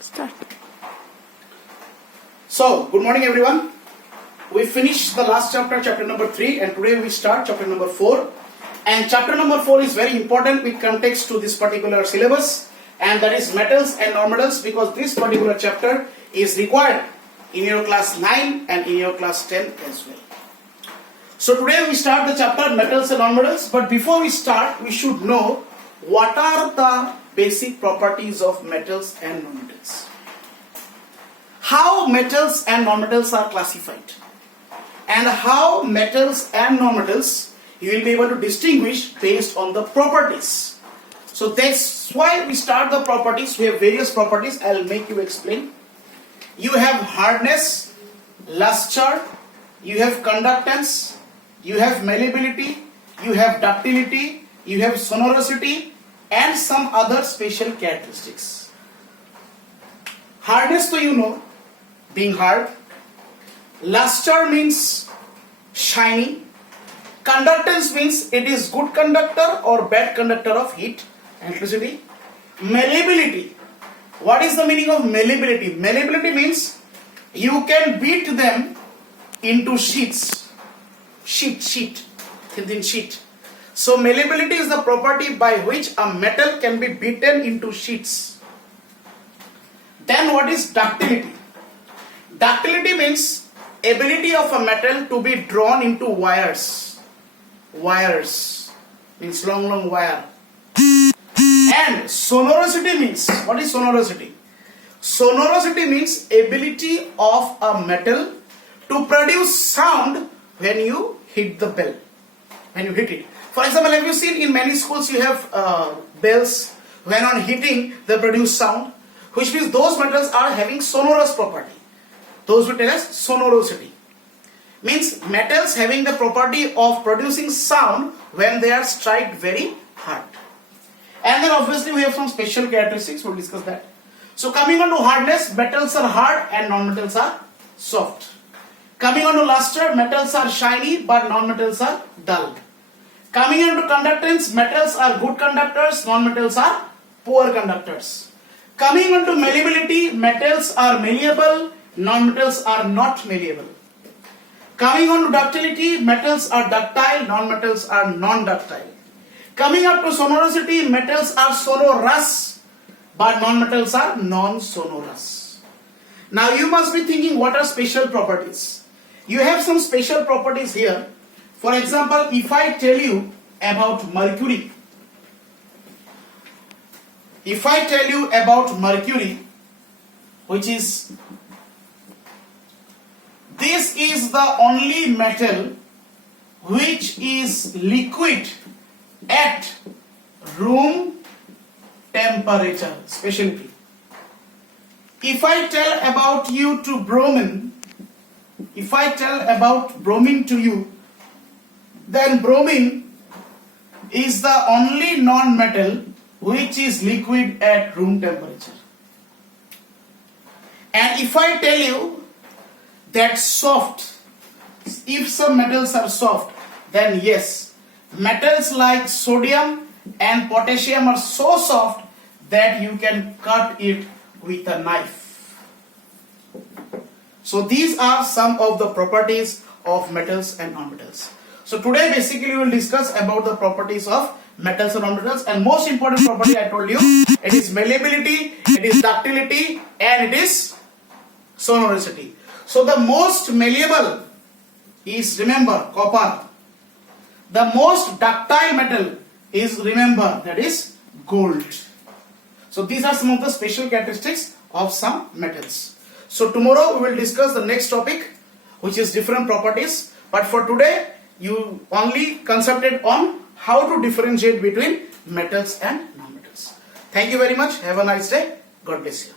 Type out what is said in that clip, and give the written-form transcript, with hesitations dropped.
Start. So, good morning everyone. We finished the last chapter, chapter number 3, and today we start chapter number 4. And chapter number 4 is very important with context to this particular syllabus, and that is metals and nonmetals, because this particular chapter is required in your class 9 and in your class 10 as well. So today we start the chapter metals and nonmetals, but before we start, we should know what are the basic properties of metals and nonmetals. How metals and nonmetals are classified, and how metals and nonmetals you will be able to distinguish based on the properties. So that's why we start the properties. We have various properties. I'll make you explain. You have hardness, luster, you have conductance, you have malleability, you have ductility, you have sonorosity, and some other special characteristics. Hardness, so you know, being hard. Luster means shiny. Conductance means it is good conductor or bad conductor of heat, electricity. Malleability. What is the meaning of malleability? Malleability means you can beat them into sheets. Thin sheet. So malleability is the property by which a metal can be beaten into sheets. Then what is ductility? Ductility means ability of a metal to be drawn into wires. Wires means long wire. And sonorosity means, what is sonorosity? Sonorosity means ability of a metal to produce sound when you hit the bell. When you hit it. For example, have you seen in many schools you have bells, when on hitting they produce sound, which means those metals are having sonorous property. Those we tell as sonorosity. Means metals having the property of producing sound when they are struck very hard. And then obviously we have some special characteristics, we'll discuss that. So coming on to hardness, metals are hard and non-metals are soft. Coming on to luster, metals are shiny but non-metals are dull. Coming on to conductance, metals are good conductors, non-metals are poor conductors. Coming on to malleability, metals are malleable, non-metals are not malleable. Coming on to ductility, metals are ductile, non-metals are non-ductile. Coming up to sonorosity, metals are sonorous, but non-metals are non-sonorous. Now you must be thinking, what are special properties? You have some special properties here. For example, if I tell you about mercury, which is, this is the only metal which is liquid at room temperature, specialty. If I tell about you to bromine, if I tell about bromine to you, then bromine is the only non-metal which is liquid at room temperature. And if I tell you that soft, if some metals are soft, then yes, metals like sodium and potassium are so soft that you can cut it with a knife. So these are some of the properties of metals and nonmetals. So today basically we will discuss about the properties of metals and nonmetals, and most important property I told you, it is malleability, it is ductility, and it is sonorosity. So the most malleable is, remember, copper. The most ductile metal is, remember, that is gold. So these are some of the special characteristics of some metals. So tomorrow we will discuss the next topic, which is different properties. But for today, you only concentrate on how to differentiate between metals and non-metals. Thank you very much. Have a nice day. God bless you.